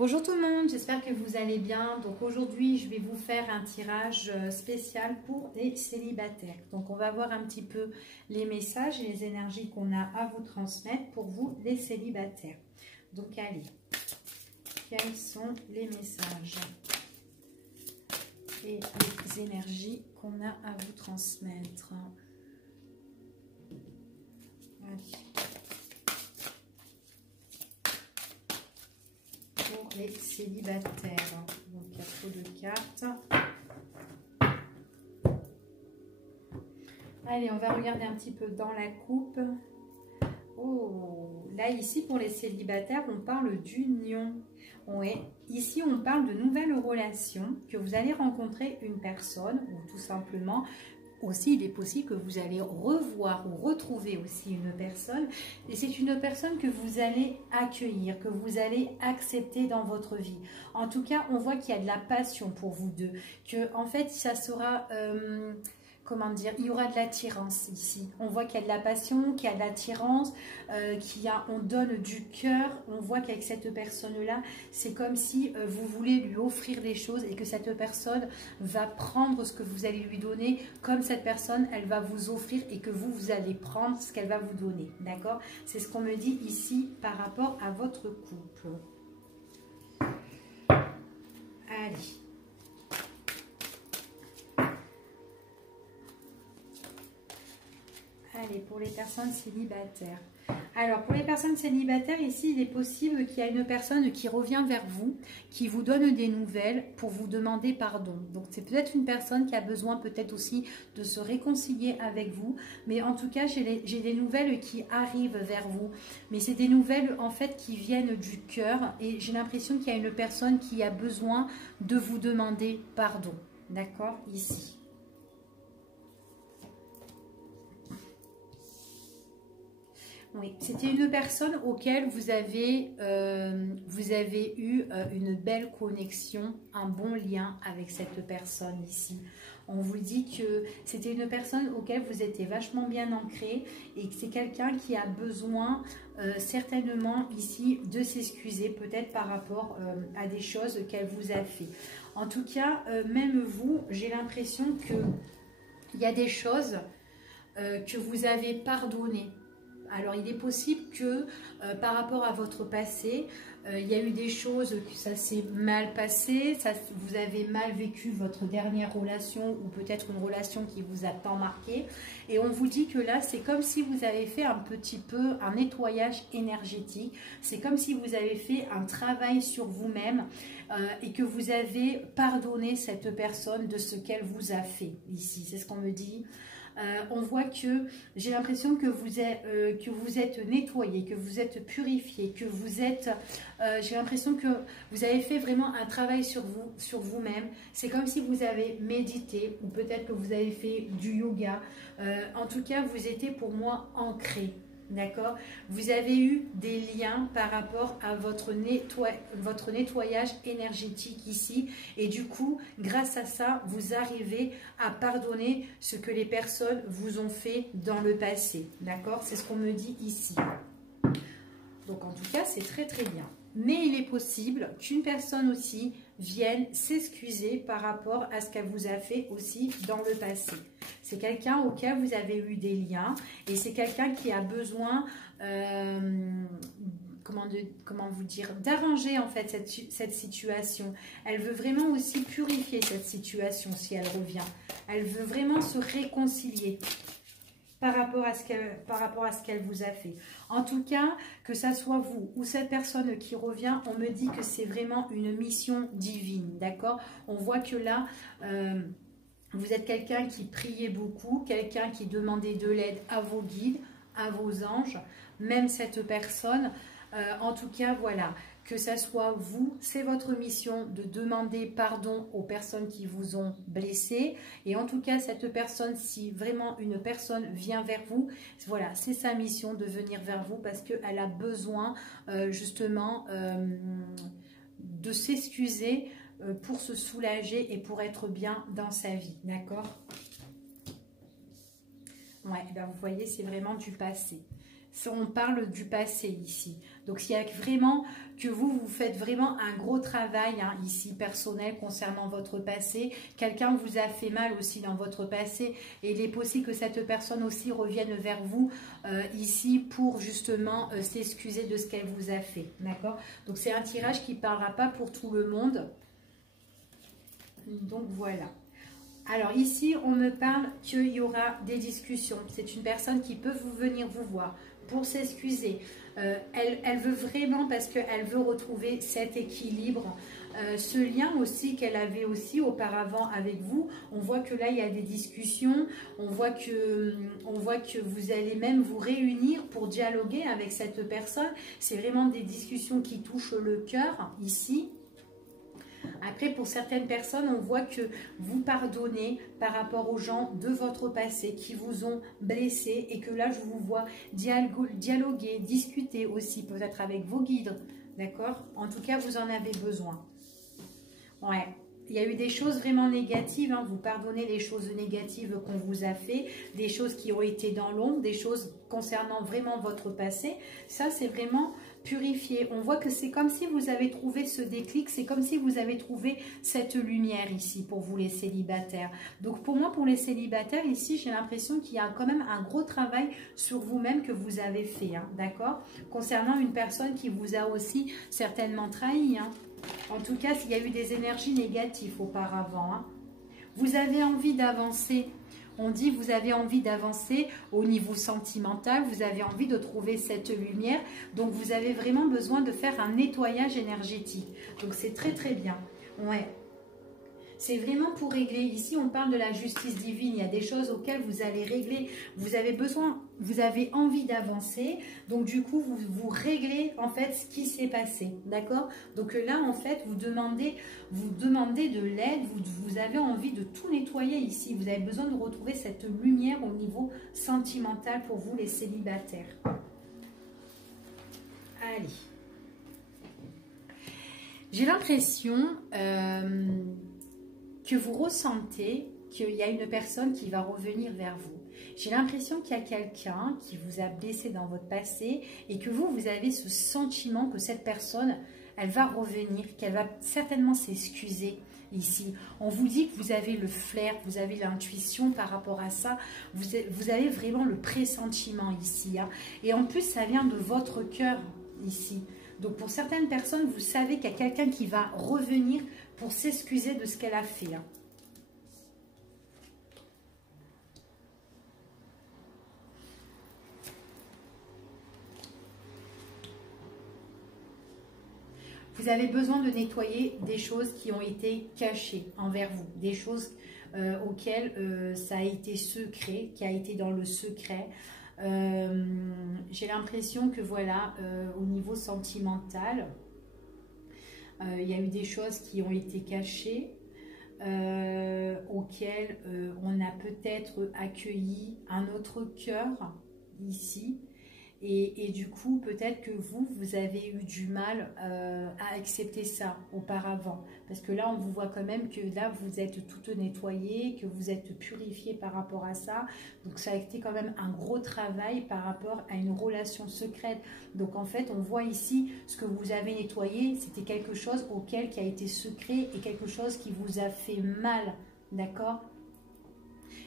Bonjour tout le monde, j'espère que vous allez bien. Donc aujourd'hui, je vais vous faire un tirage spécial pour les célibataires. Donc on va voir un petit peu les messages et les énergies qu'on a à vous transmettre pour vous les célibataires. Donc allez, quels sont les messages et les énergies qu'on a à vous transmettre? Allez. Pour les célibataires. Donc il y a trop de cartes. Allez, on va regarder un petit peu dans la coupe. Oh, là ici pour les célibataires, on parle d'union. Ouais. Ici, on parle de nouvelles relations, que vous allez rencontrer une personne ou tout simplement. Aussi, il est possible que vous allez revoir ou retrouver aussi une personne. Et c'est une personne que vous allez accueillir, que vous allez accepter dans votre vie. En tout cas, on voit qu'il y a de la passion pour vous deux. Que, en fait, ça sera... comment dire, il y aura de l'attirance ici. On voit qu'il y a de la passion, qu'il y a de l'attirance, on donne du cœur. On voit qu'avec cette personne-là, c'est comme si vous voulez lui offrir des choses et que cette personne va prendre ce que vous allez lui donner, comme cette personne, elle va vous offrir et que vous allez prendre ce qu'elle va vous donner. D'accord? C'est ce qu'on me dit ici par rapport à votre couple. Allez. Allez, pour les personnes célibataires. Alors, pour les personnes célibataires, ici, il est possible qu'il y ait une personne qui revient vers vous, qui vous donne des nouvelles pour vous demander pardon. Donc, c'est peut-être une personne qui a besoin peut-être aussi de se réconcilier avec vous. Mais en tout cas, j'ai des nouvelles qui arrivent vers vous. Mais c'est des nouvelles, en fait, qui viennent du cœur. Et j'ai l'impression qu'il y a une personne qui a besoin de vous demander pardon. D'accord? Ici. Oui, c'était une personne auquel vous avez eu une belle connexion, un bon lien avec cette personne ici. On vous dit que c'était une personne auquel vous étiez vachement bien ancré et que c'est quelqu'un qui a besoin certainement ici de s'excuser peut-être par rapport à des choses qu'elle vous a fait. En tout cas, même vous, j'ai l'impression qu'il y a des choses que vous avez pardonnées. Alors, il est possible que par rapport à votre passé, il y a eu des choses que ça s'est mal passé, vous avez mal vécu votre dernière relation ou peut-être une relation qui vous a tant marqué. Et on vous dit que là, c'est comme si vous avez fait un petit peu un nettoyage énergétique. C'est comme si vous avez fait un travail sur vous-même et que vous avez pardonné cette personne de ce qu'elle vous a fait ici. C'est ce qu'on me dit. On voit que j'ai l'impression que vous êtes nettoyé, que vous êtes purifié, que vous êtes... j'ai l'impression que vous avez fait vraiment un travail sur vous-même. C'est comme si vous avez médité ou peut-être que vous avez fait du yoga. En tout cas, vous étiez pour moi ancré. D'accord? Vous avez eu des liens par rapport à votre nettoyage énergétique ici. Et du coup, grâce à ça, vous arrivez à pardonner ce que les personnes vous ont fait dans le passé. D'accord? C'est ce qu'on me dit ici. Donc, en tout cas, c'est très très bien. Mais il est possible qu'une personne aussi vienne s'excuser par rapport à ce qu'elle vous a fait aussi dans le passé. C'est quelqu'un auquel vous avez eu des liens et c'est quelqu'un qui a besoin, comment vous dire, d'arranger en fait cette situation. Elle veut vraiment aussi purifier cette situation si elle revient. Elle veut vraiment se réconcilier par rapport à ce qu'elle vous a fait. En tout cas, que ça soit vous ou cette personne qui revient, on me dit que c'est vraiment une mission divine, d'accord? On voit que là, vous êtes quelqu'un qui priait beaucoup, quelqu'un qui demandait de l'aide à vos guides, à vos anges, même cette personne. En tout cas, voilà, que ça soit vous, c'est votre mission de demander pardon aux personnes qui vous ont blessé. Et en tout cas, cette personne, si vraiment une personne vient vers vous, voilà, c'est sa mission de venir vers vous parce qu'elle a besoin justement de s'excuser pour se soulager et pour être bien dans sa vie. D'accord? Ouais, ben vous voyez, c'est vraiment du passé. On parle du passé ici. Donc, il y a vraiment que vous faites vraiment un gros travail ici personnel concernant votre passé. Quelqu'un vous a fait mal aussi dans votre passé et il est possible que cette personne aussi revienne vers vous ici pour justement s'excuser de ce qu'elle vous a fait. D'accord? Donc, c'est un tirage qui ne parlera pas pour tout le monde. Donc, voilà. Alors ici, on me parle qu'il y aura des discussions. C'est une personne qui peut venir vous voir pour s'excuser. Elle veut vraiment, parce qu'elle veut retrouver cet équilibre, ce lien aussi qu'elle avait aussi auparavant avec vous. On voit que là, il y a des discussions. On voit que vous allez même vous réunir pour dialoguer avec cette personne. C'est vraiment des discussions qui touchent le cœur ici. Après, pour certaines personnes, on voit que vous pardonnez par rapport aux gens de votre passé qui vous ont blessé et que là, je vous vois dialoguer, discuter aussi peut-être avec vos guides, d'accord? En tout cas, vous en avez besoin. Ouais. Il y a eu des choses vraiment négatives, vous pardonnez les choses négatives qu'on vous a fait, des choses qui ont été dans l'ombre, des choses concernant vraiment votre passé. Ça, c'est vraiment purifié. On voit que c'est comme si vous avez trouvé ce déclic, c'est comme si vous avez trouvé cette lumière ici pour vous les célibataires. Donc pour moi, pour les célibataires ici, j'ai l'impression qu'il y a quand même un gros travail sur vous-même que vous avez fait, d'accord? Concernant une personne qui vous a aussi certainement trahi, En tout cas, s'il y a eu des énergies négatives auparavant, Vous avez envie d'avancer. On dit vous avez envie d'avancer au niveau sentimental, vous avez envie de trouver cette lumière. Donc, vous avez vraiment besoin de faire un nettoyage énergétique. Donc, c'est très, très bien. Ouais. C'est vraiment pour régler. Ici, on parle de la justice divine. Il y a des choses auxquelles vous allez régler. Vous avez besoin, vous avez envie d'avancer. Donc, du coup, vous réglez en fait ce qui s'est passé. D'accord? Donc là, en fait, vous demandez de l'aide. Vous avez envie de tout nettoyer ici. Vous avez besoin de retrouver cette lumière au niveau sentimental pour vous, les célibataires. Allez. J'ai l'impression... que vous ressentez qu'il y a une personne qui va revenir vers vous. J'ai l'impression qu'il y a quelqu'un qui vous a blessé dans votre passé et que vous avez ce sentiment que cette personne, elle va revenir, qu'elle va certainement s'excuser ici. On vous dit que vous avez le flair, vous avez l'intuition par rapport à ça, vous avez vraiment le pressentiment ici. Et en plus, ça vient de votre cœur ici. Donc pour certaines personnes, vous savez qu'il y a quelqu'un qui va revenir pour s'excuser de ce qu'elle a fait. Vous avez besoin de nettoyer des choses qui ont été cachées envers vous, des choses auxquelles ça a été secret, qui a été dans le secret. J'ai l'impression que voilà, au niveau sentimental, il y a eu des choses qui ont été cachées, auxquelles on a peut-être accueilli un autre cœur ici. Et du coup, peut-être que vous avez eu du mal à accepter ça auparavant. Parce que là, on vous voit quand même que là, vous êtes toute nettoyée, que vous êtes purifiée par rapport à ça. Donc, ça a été quand même un gros travail par rapport à une relation secrète. Donc, en fait, on voit ici, ce que vous avez nettoyé, c'était quelque chose qui a été secret et quelque chose qui vous a fait mal. D'accord ?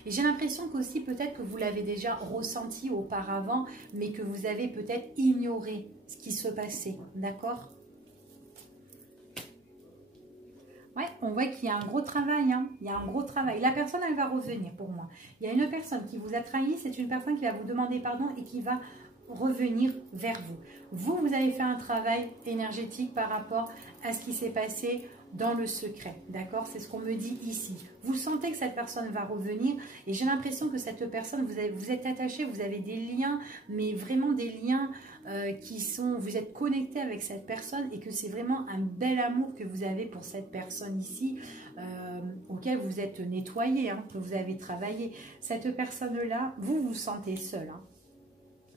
Et j'ai l'impression qu'aussi peut-être que vous l'avez déjà ressenti auparavant, mais que vous avez peut-être ignoré ce qui se passait, d'accord? Ouais, on voit qu'il y a un gros travail, il y a un gros travail. La personne, elle va revenir pour moi. Il y a une personne qui vous a trahi, c'est une personne qui va vous demander pardon et qui va revenir vers vous. Vous avez fait un travail énergétique par rapport à ce qui s'est passé dans le secret, d'accord? C'est ce qu'on me dit ici. Vous sentez que cette personne va revenir et j'ai l'impression que cette personne, vous êtes attaché, vous avez des liens, mais vraiment des liens qui sont, vous êtes connecté avec cette personne et que c'est vraiment un bel amour que vous avez pour cette personne ici, auquel vous êtes nettoyé, que vous avez travaillé. Cette personne-là, vous vous sentez seul.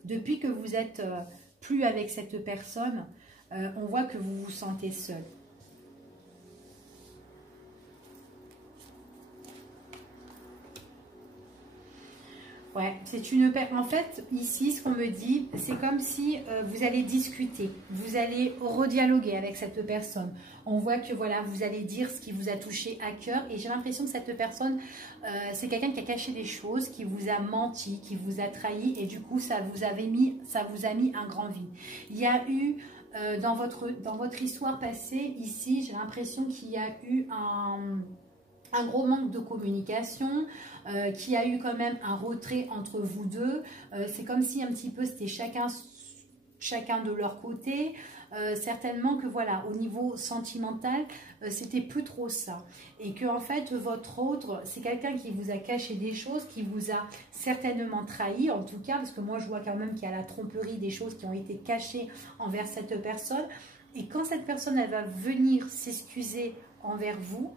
Depuis que vous êtes plus avec cette personne, on voit que vous vous sentez seul. Ouais, c'est une en fait, ici, ce qu'on me dit, c'est comme si vous allez discuter, vous allez redialoguer avec cette personne. On voit que voilà, vous allez dire ce qui vous a touché à cœur et j'ai l'impression que cette personne, c'est quelqu'un qui a caché des choses, qui vous a menti, qui vous a trahi et du coup, ça vous a mis un grand vide. Il y a eu dans votre histoire passée, ici, j'ai l'impression qu'il y a eu un gros manque de communication, qu'il y a eu quand même un retrait entre vous deux. C'est comme si un petit peu c'était chacun de leur côté. Certainement que voilà, au niveau sentimental, c'était plus trop ça. Et que en fait, votre autre, c'est quelqu'un qui vous a caché des choses, qui vous a certainement trahi, en tout cas, parce que moi je vois quand même qu'il y a la tromperie, des choses qui ont été cachées envers cette personne. Et quand cette personne, elle va venir s'excuser envers vous,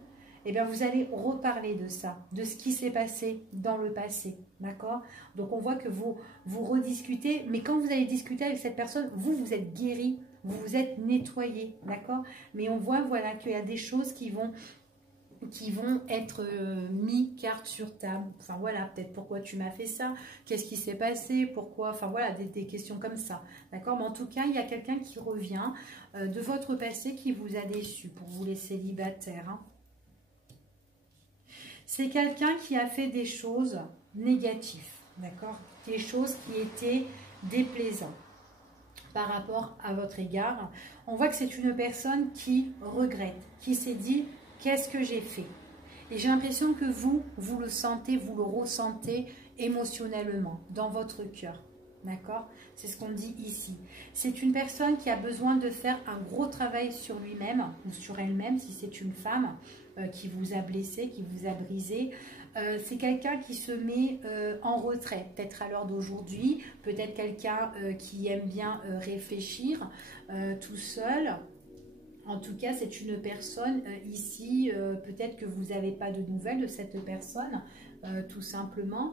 eh bien, vous allez reparler de ça, de ce qui s'est passé dans le passé, d'accord? Donc, on voit que vous rediscutez, mais quand vous allez discuter avec cette personne, vous êtes guéri, vous vous êtes nettoyé, d'accord? Mais on voit, voilà, qu'il y a des choses qui vont être mis carte sur table. Enfin, voilà, peut-être pourquoi tu m'as fait ça, qu'est-ce qui s'est passé, pourquoi, enfin, voilà, des questions comme ça, d'accord? Mais en tout cas, il y a quelqu'un qui revient de votre passé qui vous a déçu, pour vous les célibataires, hein. C'est quelqu'un qui a fait des choses négatives, d'accord? Des choses qui étaient déplaisantes par rapport à votre égard. On voit que c'est une personne qui regrette, qui s'est dit « qu'est-ce que j'ai fait ?» Et j'ai l'impression que vous le sentez, vous le ressentez émotionnellement, dans votre cœur. D'accord? C'est ce qu'on dit ici. C'est une personne qui a besoin de faire un gros travail sur lui-même ou sur elle-même, si c'est une femme qui vous a blessé, qui vous a brisé. C'est quelqu'un qui se met en retrait, peut-être à l'heure d'aujourd'hui, peut-être quelqu'un qui aime bien réfléchir tout seul. En tout cas, c'est une personne ici, peut-être que vous n'avez pas de nouvelles de cette personne, tout simplement.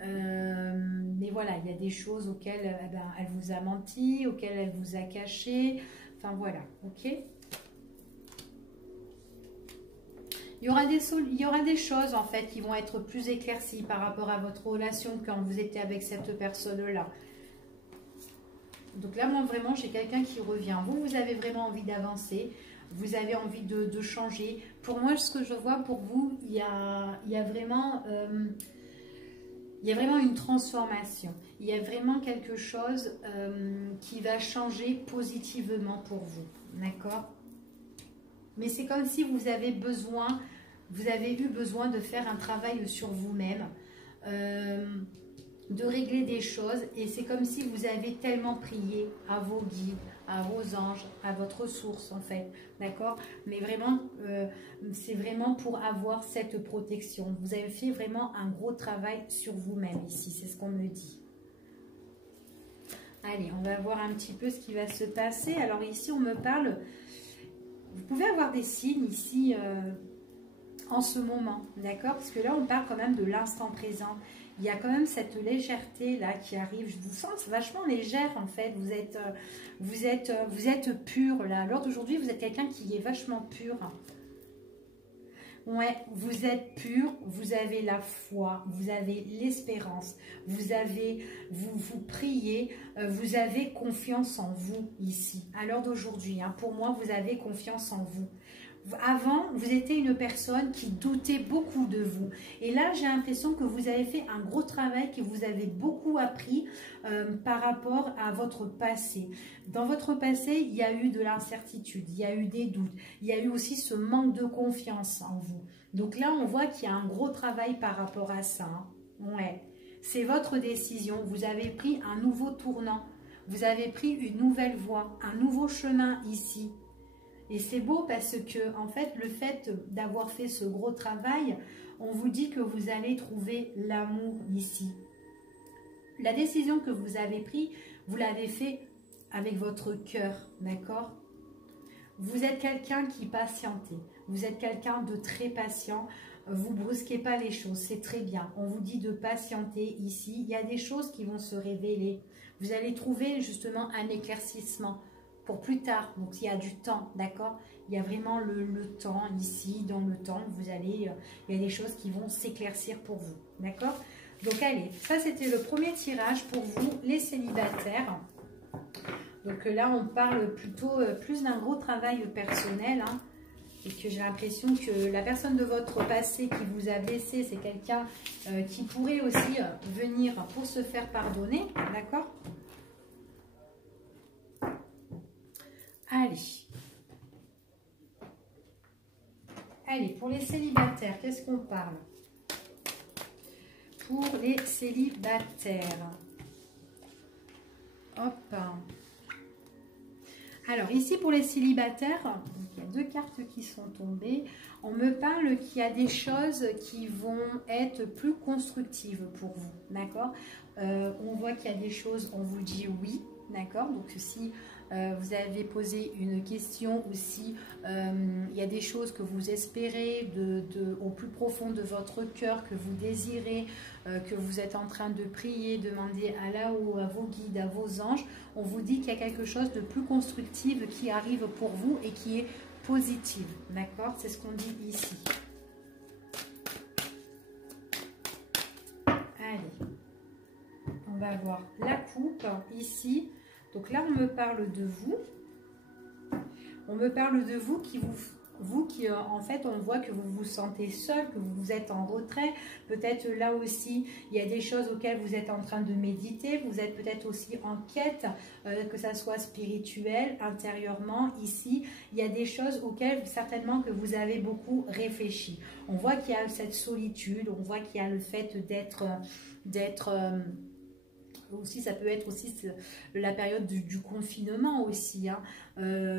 Mais voilà, il y a des choses auxquelles elle vous a menti, auxquelles elle vous a caché. Enfin voilà, ok. Il y aura des choses en fait qui vont être plus éclaircies par rapport à votre relation quand vous étiez avec cette personne-là. Donc là, moi vraiment, j'ai quelqu'un qui revient. Vous avez vraiment envie d'avancer. Vous avez envie de changer. Pour moi, ce que je vois pour vous, il y a vraiment une transformation. Il y a vraiment quelque chose qui va changer positivement pour vous. D'accord? Mais c'est comme si vous avez eu besoin de faire un travail sur vous-même, de régler des choses. Et c'est comme si vous avez tellement prié à vos guides, à vos anges, à votre source en fait. D'accord? Mais vraiment, c'est vraiment pour avoir cette protection. Vous avez fait vraiment un gros travail sur vous-même ici. C'est ce qu'on me dit. Allez, on va voir un petit peu ce qui va se passer. Alors ici, on me parle... Vous pouvez avoir des signes ici en ce moment, d'accord? Parce que là, on parle quand même de l'instant présent. Il y a quand même cette légèreté là qui arrive. Je vous sens vachement légère en fait. Vous êtes pur là. Lors d'aujourd'hui, vous êtes quelqu'un qui est vachement pur. Ouais, vous êtes pur, vous avez la foi, vous avez l'espérance, vous priez, vous avez confiance en vous ici, à l'heure d'aujourd'hui. Hein, pour moi, vous avez confiance en vous. Avant, vous étiez une personne qui doutait beaucoup de vous. Et là, j'ai l'impression que vous avez fait un gros travail, que vous avez beaucoup appris par rapport à votre passé. Dans votre passé, il y a eu de l'incertitude, il y a eu des doutes, il y a eu aussi ce manque de confiance en vous. Donc là, on voit qu'il y a un gros travail par rapport à ça. Hein. Ouais. C'est votre décision. Vous avez pris un nouveau tournant. Vous avez pris une nouvelle voie, un nouveau chemin ici. Et c'est beau parce que, en fait, le fait d'avoir fait ce gros travail, on vous dit que vous allez trouver l'amour ici. La décision que vous avez prise, vous l'avez fait avec votre cœur, d'accord? Vous êtes quelqu'un qui patientait. Vous êtes quelqu'un de très patient. Vous ne brusquez pas les choses, c'est très bien. On vous dit de patienter ici. Il y a des choses qui vont se révéler. Vous allez trouver justement un éclaircissement pour plus tard, donc il y a du temps, d'accord? Il y a vraiment le temps ici, dans le temps, il y a des choses qui vont s'éclaircir pour vous, d'accord? Donc allez, ça c'était le premier tirage pour vous, les célibataires. Donc là, on parle plutôt plus d'un gros travail personnel, hein, et que j'ai l'impression que la personne de votre passé qui vous a blessé, c'est quelqu'un qui pourrait aussi venir pour se faire pardonner, d'accord? Allez. Allez, pour les célibataires, qu'est-ce qu'on parle? Pour les célibataires. Hop. Alors, ici, pour les célibataires, donc, il y a deux cartes qui sont tombées. On me parle qu'il y a des choses qui vont être plus constructives pour vous, d'accord? On voit qu'il y a des choses, on vous dit oui, d'accord? Donc, si vous avez posé une question ou si il y a des choses que vous espérez au plus profond de votre cœur, que vous désirez, que vous êtes en train de prier, demander à là-haut, à vos guides, à vos anges, on vous dit qu'il y a quelque chose de plus constructif qui arrive pour vous et qui est positif, d'accord? C'est ce qu'on dit ici. Allez, on va voir la coupe ici. Donc là, on me parle de vous. On me parle de vous qui en fait, on voit que vous vous sentez seul, que vous êtes en retrait. Peut-être là aussi, il y a des choses auxquelles vous êtes en train de méditer. Vous êtes peut-être aussi en quête, que ça soit spirituel, intérieurement. Ici, il y a des choses auxquelles certainement que vous avez beaucoup réfléchi. On voit qu'il y a cette solitude, on voit qu'il y a le fait d'être aussi, ça peut être aussi la période du confinement aussi, hein.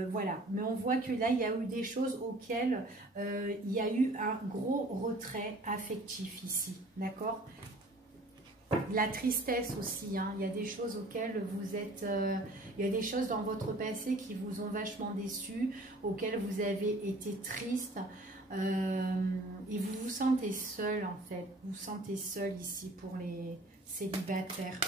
Voilà, mais on voit que là il y a eu des choses auxquelles il y a eu un gros retrait affectif ici, d'accord? La tristesse aussi, hein. Il y a des choses auxquelles vous êtes, il y a des choses dans votre passé qui vous ont vachement déçu, auxquelles vous avez été triste, et vous vous sentez seul en fait, vous vous sentez seul ici pour les célibataires.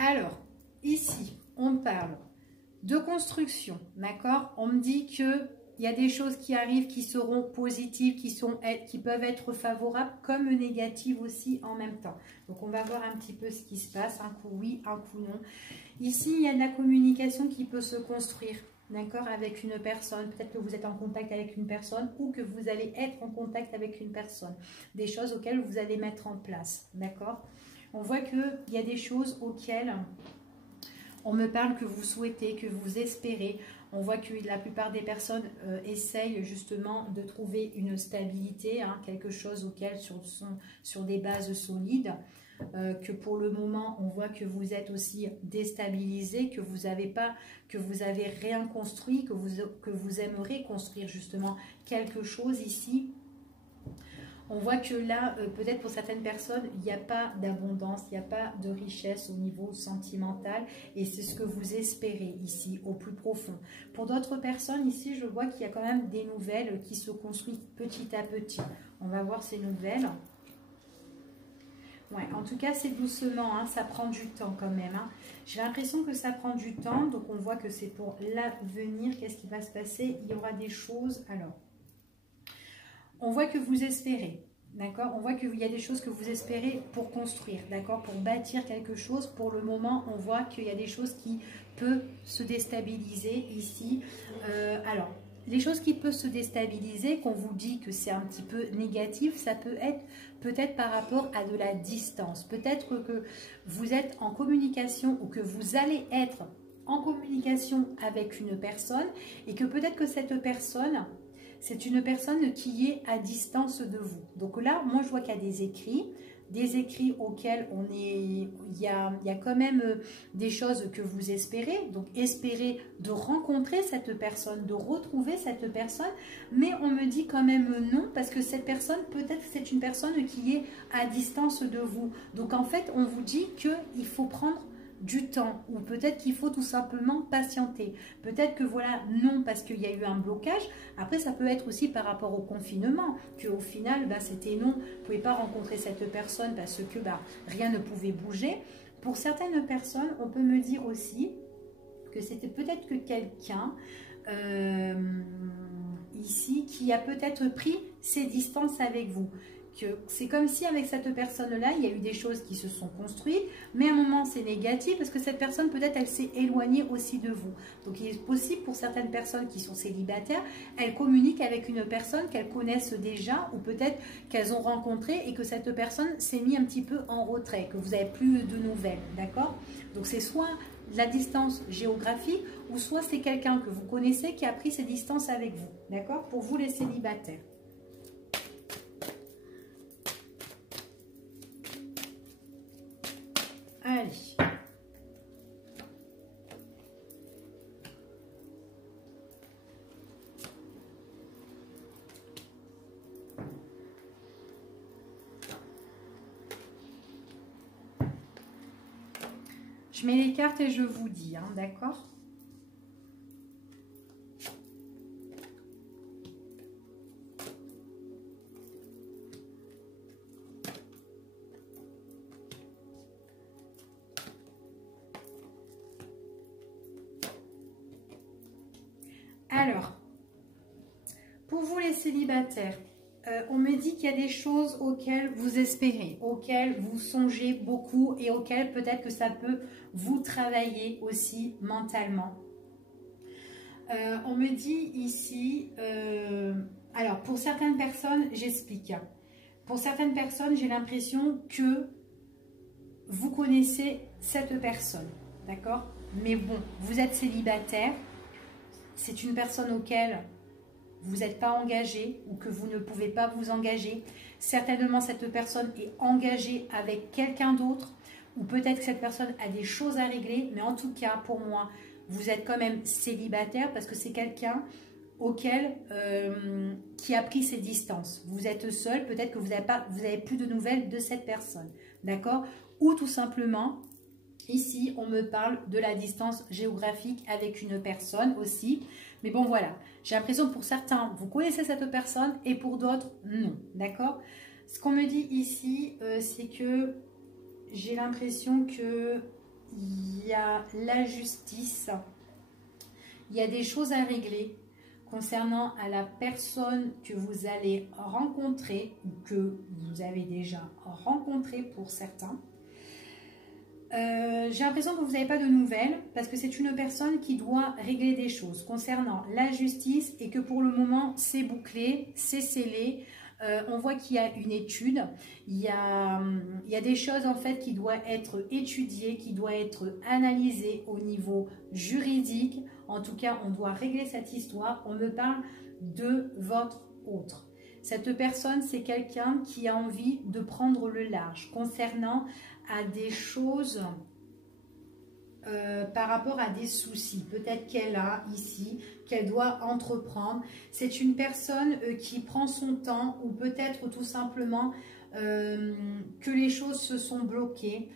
Alors, ici, on parle de construction, d'accord? On me dit qu'il y a des choses qui arrivent qui seront positives, qui peuvent être favorables, comme négatives aussi en même temps. Donc, on va voir un petit peu ce qui se passe, un coup oui, un coup non. Ici, il y a de la communication qui peut se construire, d'accord, avec une personne. Peut-être que vous êtes en contact avec une personne ou que vous allez être en contact avec une personne. Des choses auxquelles vous allez mettre en place, d'accord? On voit qu'il y a des choses auxquelles on me parle que vous souhaitez, que vous espérez. On voit que la plupart des personnes essayent justement de trouver une stabilité, hein, quelque chose auquel sur des bases solides. Que pour le moment, on voit que vous êtes aussi déstabilisé, que vous avez rien construit, que vous aimeriez construire justement quelque chose ici. On voit que là, peut-être pour certaines personnes, il n'y a pas d'abondance, il n'y a pas de richesse au niveau sentimental et c'est ce que vous espérez ici, au plus profond. Pour d'autres personnes, ici, je vois qu'il y a quand même des nouvelles qui se construisent petit à petit. On va voir ces nouvelles. Ouais, en tout cas, c'est doucement, hein, ça prend du temps quand même, hein. J'ai l'impression que ça prend du temps, donc on voit que c'est pour l'avenir. Qu'est-ce qui va se passer? Il y aura des choses, alors... On voit que vous espérez, d'accord? On voit qu'il y a des choses que vous espérez pour construire, d'accord? Pour bâtir quelque chose. Pour le moment, on voit qu'il y a des choses qui peuvent se déstabiliser ici. Alors, les choses qui peuvent se déstabiliser, qu'on vous dit que c'est un petit peu négatif, ça peut être peut-être par rapport à de la distance. Peut-être que vous êtes en communication ou que vous allez être en communication avec une personne et que peut-être que cette personne... c'est une personne qui est à distance de vous. Donc là, moi, je vois qu'il y a des écrits auxquels il y a quand même des choses que vous espérez. Donc, espérez de rencontrer cette personne, de retrouver cette personne. Mais on me dit quand même non, parce que cette personne, peut-être c'est une personne qui est à distance de vous. Donc, en fait, on vous dit qu'il faut prendre du temps ou peut-être qu'il faut tout simplement patienter. Peut-être que voilà, non, parce qu'il y a eu un blocage. Après, ça peut être aussi par rapport au confinement, qu'au final, c'était non, vous ne pouvez pas rencontrer cette personne parce que rien ne pouvait bouger. Pour certaines personnes, on peut me dire aussi que c'était peut-être que quelqu'un ici qui a peut-être pris ses distances avec vous. C'est comme si avec cette personne-là, il y a eu des choses qui se sont construites, mais à un moment c'est négatif parce que cette personne peut-être elle s'est éloignée aussi de vous. Donc il est possible pour certaines personnes qui sont célibataires, elles communiquent avec une personne qu'elles connaissent déjà ou peut-être qu'elles ont rencontré et que cette personne s'est mise un petit peu en retrait, que vous n'avez plus de nouvelles, d'accord? Donc c'est soit la distance géographique ou soit c'est quelqu'un que vous connaissez qui a pris ses distances avec vous, d'accord? Pour vous les célibataires. Allez. Je mets les cartes et je vous dis, hein, d'accord? Alors, pour vous les célibataires, on me dit qu'il y a des choses auxquelles vous espérez, auxquelles vous songez beaucoup et auxquelles peut-être que ça peut vous travailler aussi mentalement. On me dit ici, alors pour certaines personnes, j'explique. Pour certaines personnes, j'ai l'impression que vous connaissez cette personne, d'accord? Mais bon, vous êtes célibataire. C'est une personne auquel vous n'êtes pas engagé ou que vous ne pouvez pas vous engager. Certainement, cette personne est engagée avec quelqu'un d'autre ou peut-être que cette personne a des choses à régler. Mais en tout cas, pour moi, vous êtes quand même célibataire parce que c'est quelqu'un auquel qui a pris ses distances. Vous êtes seul, peut-être que vous n'avez plus de nouvelles de cette personne. D'accord? Ou tout simplement... Ici, on me parle de la distance géographique avec une personne aussi. Mais bon, voilà. J'ai l'impression pour certains, vous connaissez cette personne et pour d'autres, non. D'accord? Ce qu'on me dit ici, c'est que j'ai l'impression qu'il y a la justice. Il y a des choses à régler concernant à la personne que vous allez rencontrer ou que vous avez déjà rencontré pour certains. J'ai l'impression que vous n'avez pas de nouvelles parce que c'est une personne qui doit régler des choses concernant la justice et que pour le moment c'est bouclé, c'est scellé. On voit qu'il y a une étude, il y a des choses en fait qui doivent être étudiées, qui doivent être analysées au niveau juridique. En tout cas, on doit régler cette histoire. On me parle de votre autre. Cette personne, c'est quelqu'un qui a envie de prendre le large concernant à des choses par rapport à des soucis. Peut-être qu'elle a ici, qu'elle doit entreprendre. C'est une personne qui prend son temps ou peut-être tout simplement que les choses se sont bloquées.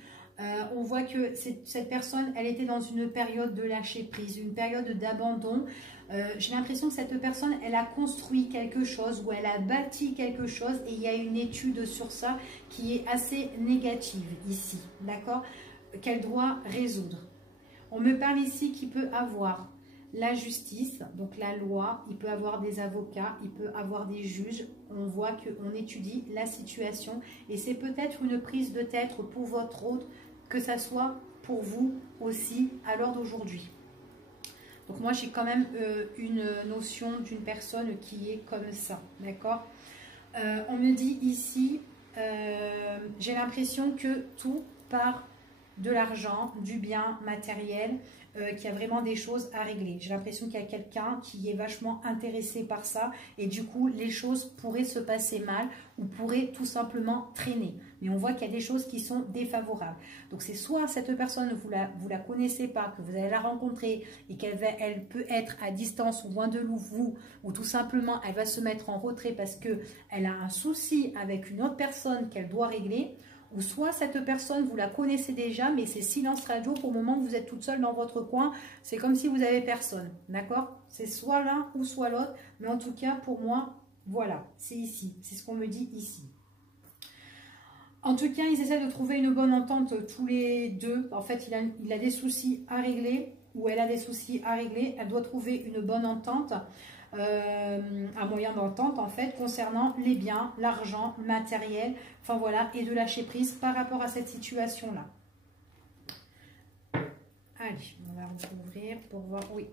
On voit que cette personne, elle était dans une période de lâcher prise, une période d'abandon. J'ai l'impression que cette personne, elle a construit quelque chose ou elle a bâti quelque chose et il y a une étude sur ça qui est assez négative ici, d'accord? Qu'elle doit résoudre. On me parle ici qu'il peut avoir la justice, donc la loi, il peut avoir des avocats, il peut avoir des juges. On voit qu'on étudie la situation et c'est peut-être une prise de tête pour votre autre, que ça soit pour vous aussi à l'heure d'aujourd'hui. Donc moi j'ai quand même une notion d'une personne qui est comme ça, d'accord? On me dit ici, j'ai l'impression que tout part de l'argent, du bien matériel, qu'il y a vraiment des choses à régler. J'ai l'impression qu'il y a quelqu'un qui est vachement intéressé par ça et du coup les choses pourraient se passer mal ou pourraient tout simplement traîner. Mais on voit qu'il y a des choses qui sont défavorables. Donc c'est soit cette personne, vous la connaissez pas, que vous allez la rencontrer et qu'elle peut être à distance ou loin de vous, ou tout simplement elle va se mettre en retrait parce qu'elle a un souci avec une autre personne qu'elle doit régler. Ou soit cette personne, vous la connaissez déjà, mais c'est silence radio pour le moment que vous êtes toute seule dans votre coin. C'est comme si vous n'avez personne, d'accord? C'est soit l'un ou soit l'autre. Mais en tout cas, pour moi, voilà, c'est ici. C'est ce qu'on me dit ici. En tout cas, ils essaient de trouver une bonne entente tous les deux. En fait, il a des soucis à régler. ou elle a des soucis à régler, elle doit trouver une bonne entente, un moyen d'entente en fait concernant les biens, l'argent, le matériel, enfin voilà, et de lâcher prise par rapport à cette situation-là. Allez, on va ouvrir pour voir, oui.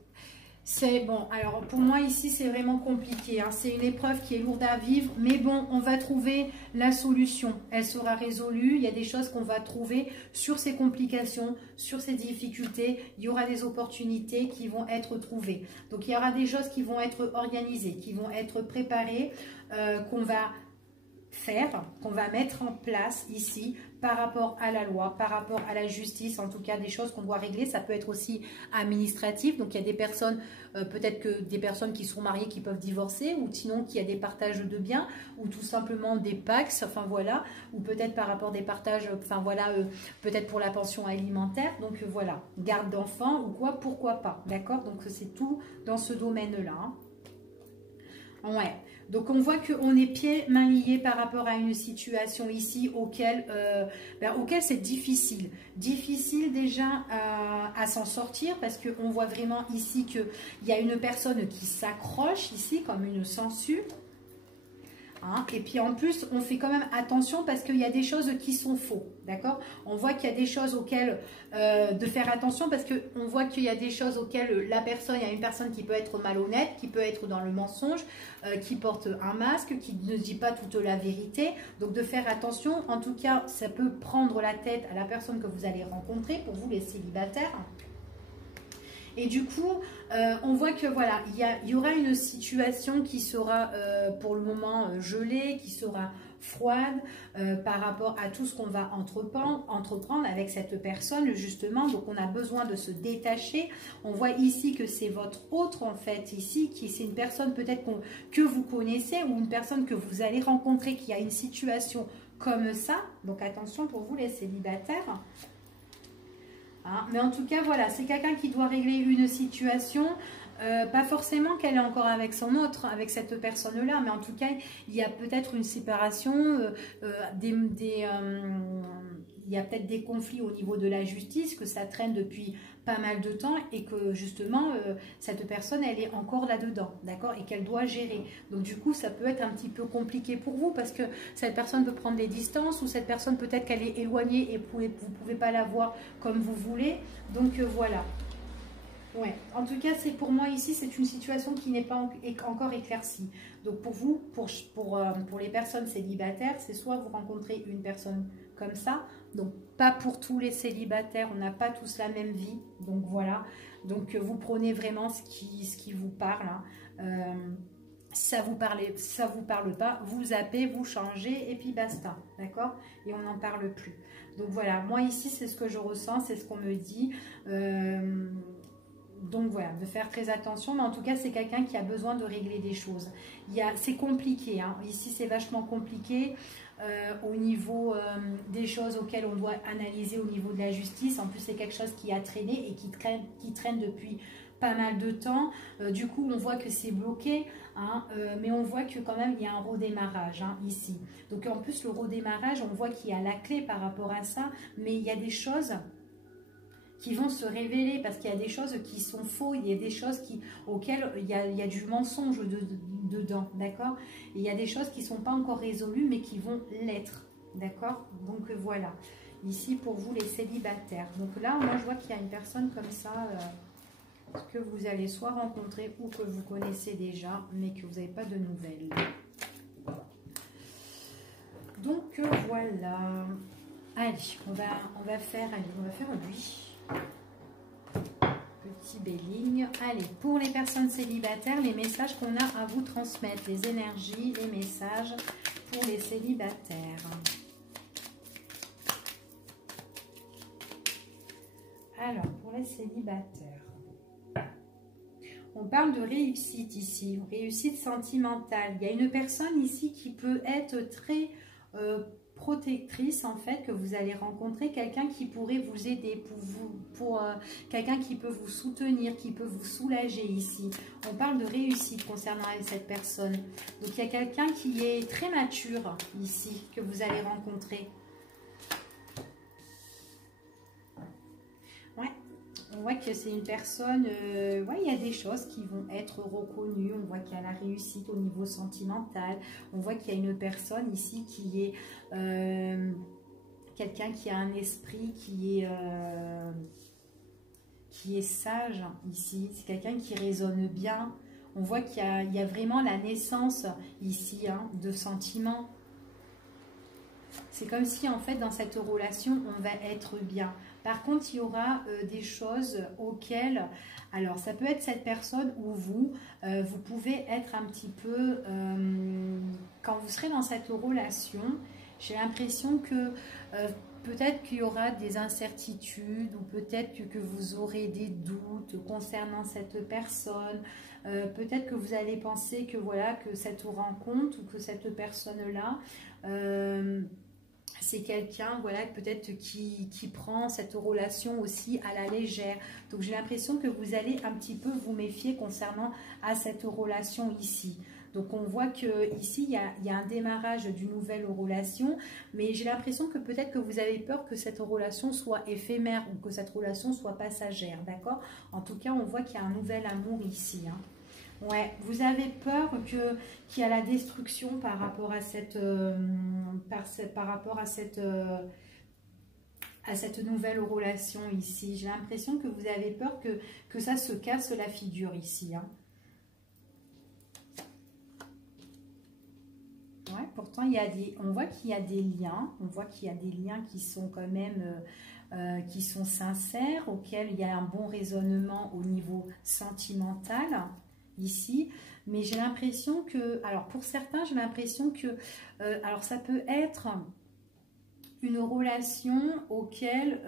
C'est bon, alors pour moi ici c'est vraiment compliqué, hein. C'est une épreuve qui est lourde à vivre, mais bon, on va trouver la solution, elle sera résolue, il y a des choses qu'on va trouver sur ces complications, sur ces difficultés, il y aura des opportunités qui vont être trouvées. Donc il y aura des choses qui vont être organisées, qui vont être préparées, qu'on va faire, qu'on va mettre en place ici par rapport à la loi, par rapport à la justice, en tout cas des choses qu'on doit régler. Ça peut être aussi administratif, donc il y a des personnes, peut-être que des personnes qui sont mariées qui peuvent divorcer, ou sinon qu'il y a des partages de biens, ou tout simplement des PACS, enfin voilà, ou peut-être par rapport des partages, enfin voilà, peut-être pour la pension alimentaire, donc voilà, garde d'enfants ou quoi, pourquoi pas, d'accord? Donc c'est tout dans ce domaine-là, hein. Ouais, donc on voit qu'on est pieds, mains liés par rapport à une situation ici auquel c'est difficile. Difficile déjà à s'en sortir parce qu'on voit vraiment ici qu'il y a une personne qui s'accroche ici comme une sangsue. Hein, et puis en plus, on fait quand même attention parce qu'il y a des choses qui sont faux, d'accord? On voit qu'il y a des choses auxquelles de faire attention parce qu'on voit qu'il y a des choses auxquelles il y a une personne qui peut être malhonnête, qui peut être dans le mensonge, qui porte un masque, qui ne dit pas toute la vérité. Donc de faire attention, en tout cas, ça peut prendre la tête à la personne que vous allez rencontrer, pour vous les célibataires. Et du coup, on voit que voilà, il y aura une situation qui sera pour le moment gelée, qui sera froide par rapport à tout ce qu'on va entreprendre avec cette personne justement. Donc on a besoin de se détacher. On voit ici que c'est votre autre en fait ici, qui c'est une personne peut-être que vous connaissez ou une personne que vous allez rencontrer qui a une situation comme ça. Donc attention pour vous les célibataires. Hein, mais en tout cas, voilà, c'est quelqu'un qui doit régler une situation, pas forcément qu'elle est encore avec son autre, avec cette personne-là, mais en tout cas, il y a peut-être une séparation, il y a peut-être des conflits au niveau de la justice, que ça traîne depuis pas mal de temps et que justement, cette personne, elle est encore là-dedans, d'accord, et qu'elle doit gérer. Donc du coup, ça peut être un petit peu compliqué pour vous parce que cette personne peut prendre des distances ou cette personne peut-être qu'elle est éloignée et vous ne pouvez pas la voir comme vous voulez. Donc voilà. Ouais. En tout cas, c'est pour moi ici, c'est une situation qui n'est pas encore éclaircie. Donc pour vous, pour les personnes célibataires, c'est soit vous rencontrez une personne comme ça, donc pas pour tous les célibataires, on n'a pas tous la même vie, donc voilà. Donc vous prenez vraiment ce qui vous parle, hein. Ça vous parle pas, vous zappez, vous changez et puis basta, d'accord? Et on n'en parle plus. Donc voilà, moi ici c'est ce que je ressens, c'est ce qu'on me dit. Donc voilà, de faire très attention, mais en tout cas c'est quelqu'un qui a besoin de régler des choses. C'est compliqué, hein. Ici c'est vachement compliqué au niveau des choses auxquelles on doit analyser au niveau de la justice. En plus c'est quelque chose qui a traîné et qui traîne depuis pas mal de temps. Du coup on voit que c'est bloqué, hein, mais on voit que quand même il y a un redémarrage, hein, ici. Donc en plus le redémarrage, on voit qu'il y a la clé par rapport à ça, mais il y a des choses qui vont se révéler parce qu'il y a des choses qui sont faux, il y a des choses auxquelles il y a du mensonge dedans, d'accord? Il y a des choses qui ne sont pas encore résolues mais qui vont l'être, d'accord? Donc voilà, ici pour vous les célibataires. Donc là, moi je vois qu'il y a une personne comme ça que vous allez soit rencontrer ou que vous connaissez déjà mais que vous n'avez pas de nouvelles. Donc voilà. Allez, on va faire lui. Petit béligne. Allez, pour les personnes célibataires, les messages qu'on a à vous transmettre, les énergies, les messages pour les célibataires. Alors, pour les célibataires, on parle de réussite ici, réussite sentimentale. Il y a une personne ici qui peut être très protectrice en fait, que vous allez rencontrer, quelqu'un qui pourrait vous aider, quelqu'un qui peut vous soutenir, qui peut vous soulager ici. On parle de réussite concernant cette personne. Donc il y a quelqu'un qui est très mature ici, que vous allez rencontrer. Ouais, On voit que c'est une personne, ouais, il y a des choses qui vont être reconnues. On voit qu'il y a la réussite au niveau sentimental. On voit qu'il y a une personne ici qui est quelqu'un qui a un esprit qui est sage ici. C'est quelqu'un qui raisonne bien. On voit qu'il y a vraiment la naissance ici de sentiments. C'est comme si en fait dans cette relation on va être bien. Par contre il y aura des choses auxquelles, alors ça peut être cette personne ou vous, vous pouvez être un petit peu, quand vous serez dans cette relation, j'ai l'impression que peut-être qu'il y aura des incertitudes ou peut-être que vous aurez des doutes concernant cette personne. Peut-être que vous allez penser que voilà, que cette rencontre ou que cette personne-là, c'est quelqu'un, voilà, peut-être qui prend cette relation aussi à la légère. Donc j'ai l'impression que vous allez un petit peu vous méfier concernant à cette relation ici. Donc on voit que ici il y a un démarrage d'une nouvelle relation, mais j'ai l'impression que peut-être que vous avez peur que cette relation soit éphémère ou que cette relation soit passagère, d'accord? En tout cas, on voit qu'il y a un nouvel amour ici. Ouais, vous avez peur qu'il y a la destruction par rapport à cette nouvelle relation ici. J'ai l'impression que vous avez peur que ça se casse la figure ici. Ouais, pourtant on voit qu'il y a des liens, on voit qu'il y a des liens qui sont quand même qui sont sincères, auxquels il y a un bon raisonnement au niveau sentimental ici, mais j'ai l'impression que, alors pour certains, j'ai l'impression que, alors ça peut être une relation auquel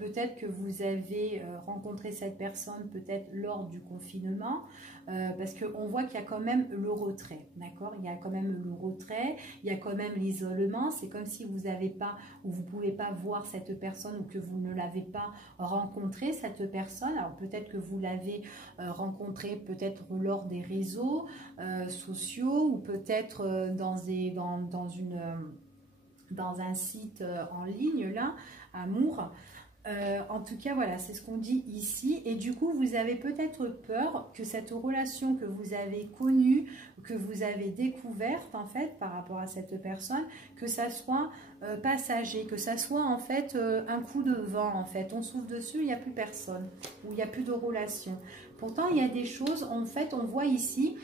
peut-être que vous avez rencontré cette personne peut-être lors du confinement, parce qu'on voit qu'il y a quand même le retrait, d'accord? Il y a quand même le retrait, il y a quand même l'isolement. C'est comme si vous n'avez pas ou vous ne pouvez pas voir cette personne ou que vous ne l'avez pas rencontré cette personne. Alors peut-être que vous l'avez rencontré peut-être lors des réseaux sociaux ou peut-être dans un site en ligne là, Amour. En tout cas, voilà, c'est ce qu'on dit ici. Et du coup, vous avez peut-être peur que cette relation que vous avez connue, que vous avez découverte, en fait, par rapport à cette personne, que ça soit passager, que ça soit, en fait, un coup de vent, en fait. On souffle dessus, il n'y a plus personne, ou il n'y a plus de relation. Pourtant, il y a des choses, en fait, on voit ici...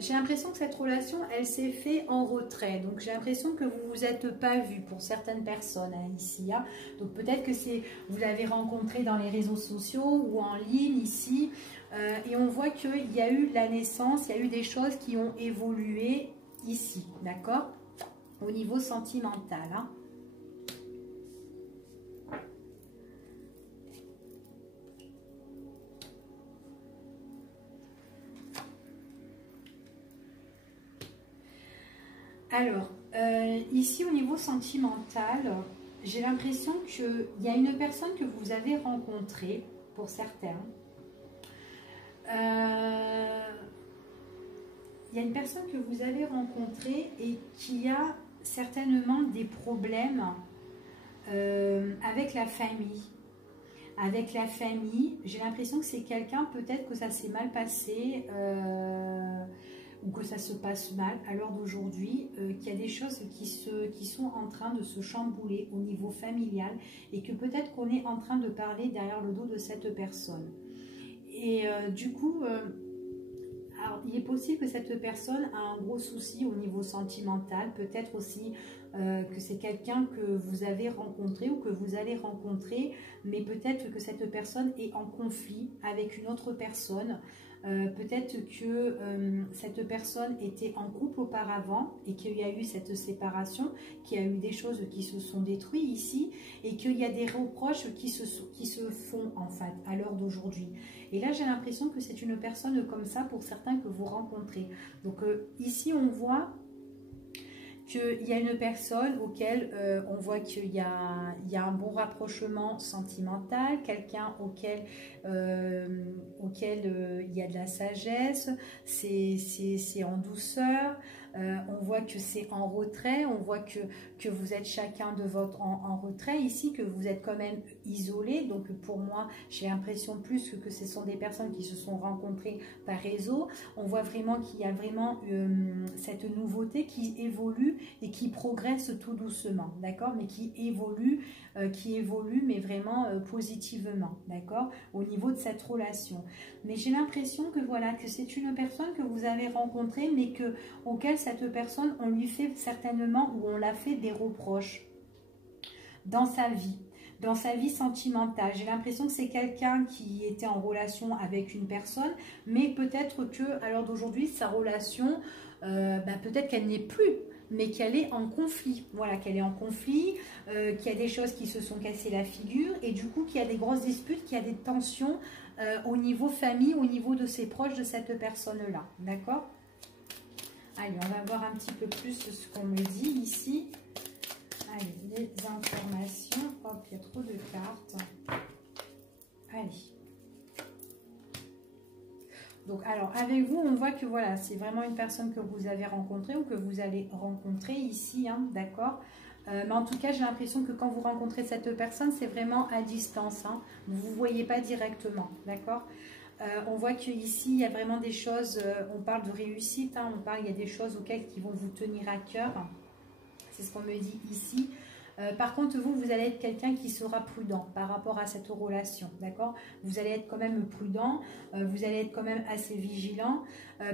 j'ai l'impression que cette relation, elle s'est faite en retrait. Donc, j'ai l'impression que vous ne vous êtes pas vu pour certaines personnes ici. Donc, peut-être que vous l'avez rencontré dans les réseaux sociaux ou en ligne ici. Et on voit qu'il y a eu la naissance, il y a eu des choses qui ont évolué ici. D'accord? Au niveau sentimental. Alors, ici au niveau sentimental, j'ai l'impression qu'il y a une personne que vous avez rencontrée, pour certains. Il y a une personne que vous avez rencontrée et qui a certainement des problèmes avec la famille. Avec la famille, j'ai l'impression que c'est quelqu'un, peut-être que ça s'est mal passé, ou que ça se passe mal à l'heure d'aujourd'hui, qu'il y a des choses qui sont en train de se chambouler au niveau familial et que peut-être qu'on est en train de parler derrière le dos de cette personne. Et du coup, alors, il est possible que cette personne a un gros souci au niveau sentimental, peut-être aussi que c'est quelqu'un que vous avez rencontré ou que vous allez rencontrer, mais peut-être que cette personne est en conflit avec une autre personne. Peut-être que cette personne était en couple auparavant et qu'il y a eu cette séparation, qu'il y a eu des choses qui se sont détruites ici et qu'il y a des reproches qui se font en fait à l'heure d'aujourd'hui. Et là, j'ai l'impression que c'est une personne comme ça pour certains que vous rencontrez. Donc ici, on voit qu'il y a une personne auquel on voit qu'il y a un bon rapprochement sentimental, quelqu'un auquel il y a de la sagesse, c'est en douceur, On voit que c'est en retrait, on voit que vous êtes chacun de votre en retrait ici, que vous êtes quand même isolés. Donc pour moi, j'ai l'impression plus que ce sont des personnes qui se sont rencontrées par réseau. On voit vraiment qu'il y a vraiment cette nouveauté qui évolue et qui progresse tout doucement, d'accord, mais qui évolue mais vraiment positivement, d'accord, au niveau de cette relation. Mais j'ai l'impression que voilà, que c'est une personne que vous avez rencontrée, mais auquel cette personne, on lui fait certainement, ou on l'a fait des reproches dans sa vie sentimentale. J'ai l'impression que c'est quelqu'un qui était en relation avec une personne, mais peut-être que à l'heure d'aujourd'hui, sa relation, peut-être qu'elle n'est plus, mais qu'elle est en conflit. Voilà, qu'elle est en conflit, qu'il y a des choses qui se sont cassées la figure, et du coup qu'il y a des grosses disputes, qu'il y a des tensions au niveau famille, au niveau de ses proches de cette personne-là. D'accord? Allez, on va voir un petit peu plus ce qu'on me dit ici. Allez, les informations. Hop, il y a trop de cartes. Allez. Donc, alors, avec vous, on voit que voilà, c'est vraiment une personne que vous avez rencontrée ou que vous allez rencontrer ici, hein, d'accord? Mais en tout cas, j'ai l'impression que quand vous rencontrez cette personne, c'est vraiment à distance. Hein, vous ne vous voyez pas directement, d'accord? On voit qu'ici, il y a vraiment des choses, on parle de réussite, hein, il y a des choses auxquelles qui vont vous tenir à cœur. C'est ce qu'on me dit ici. Par contre, vous allez être quelqu'un qui sera prudent par rapport à cette relation, d'accord? Vous allez être quand même prudent, vous allez être quand même assez vigilant,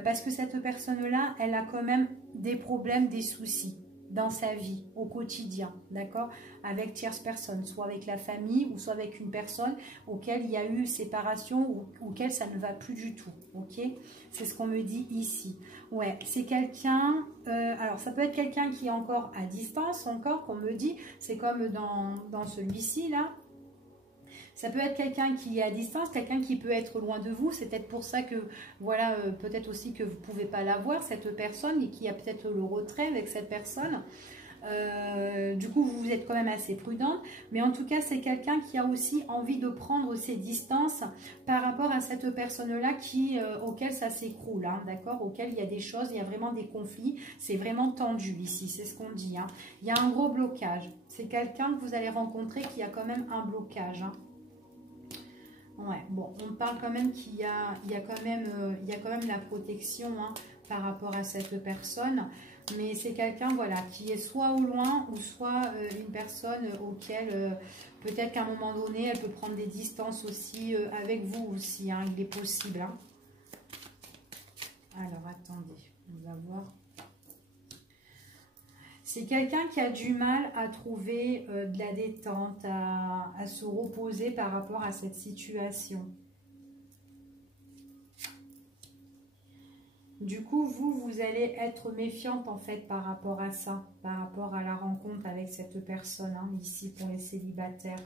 parce que cette personne-là, elle a quand même des problèmes, des soucis dans sa vie, au quotidien, d'accord? Avec tierce personne, soit avec la famille, ou soit avec une personne auquel il y a eu séparation, ou auquel ça ne va plus du tout, ok? C'est ce qu'on me dit ici. Ouais, c'est quelqu'un, alors ça peut être quelqu'un qui est encore à distance, encore, qu'on me dit, c'est comme dans celui-ci, là. Ça peut être quelqu'un qui est à distance, quelqu'un qui peut être loin de vous. C'est peut-être pour ça que, voilà, peut-être aussi que vous ne pouvez pas la voir, cette personne, et qu'il y a peut-être le retrait avec cette personne. Du coup, vous êtes quand même assez prudent. Mais en tout cas, c'est quelqu'un qui a aussi envie de prendre ses distances par rapport à cette personne-là auquel ça s'écroule, hein, d'accord, auquel il y a des choses, il y a vraiment des conflits. C'est vraiment tendu ici, c'est ce qu'on dit. Hein. Il y a un gros blocage. C'est quelqu'un que vous allez rencontrer qui a quand même un blocage, hein. Ouais, bon, on parle quand même qu'il y a quand même la protection, hein, par rapport à cette personne, mais c'est quelqu'un, voilà, qui est soit au loin ou soit une personne auquel peut-être qu'à un moment donné, elle peut prendre des distances aussi avec vous aussi, hein, il est possible. Hein. Alors, attendez, on va voir. C'est quelqu'un qui a du mal à trouver de la détente, à se reposer par rapport à cette situation. Du coup, vous allez être méfiante en fait par rapport à ça, par rapport à la rencontre avec cette personne, hein, ici pour les célibataires.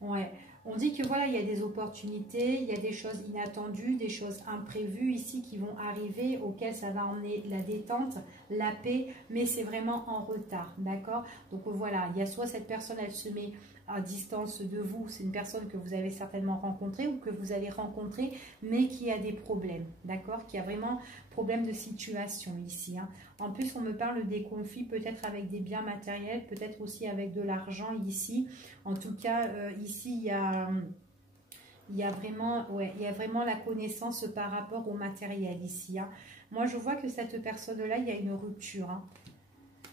Ouais. On dit que voilà, il y a des opportunités, il y a des choses inattendues, des choses imprévues ici qui vont arriver, auxquelles ça va emmener la détente, la paix, mais c'est vraiment en retard, d'accord? Donc voilà, il y a soit cette personne, elle se met à distance de vous, c'est une personne que vous avez certainement rencontrée ou que vous allez rencontrer, mais qui a des problèmes, d'accord? Qui a vraiment problème de situation ici, hein. En plus, on me parle des conflits, peut-être avec des biens matériels, peut-être aussi avec de l'argent ici. En tout cas, ici, il y a vraiment, ouais, il y a vraiment la connaissance par rapport au matériel ici, hein. Moi, je vois que cette personne-là, il y a une rupture, hein.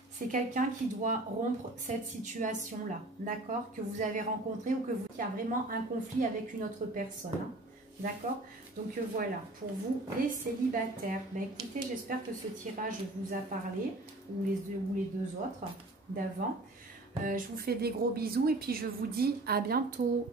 C'est quelqu'un qui doit rompre cette situation-là, d'accord? Que vous avez rencontré ou qui a vraiment un conflit avec une autre personne, hein. D'accord? Donc voilà, pour vous, les célibataires. Ben, écoutez, j'espère que ce tirage vous a parlé, ou les deux autres d'avant. Je vous fais des gros bisous et puis je vous dis à bientôt.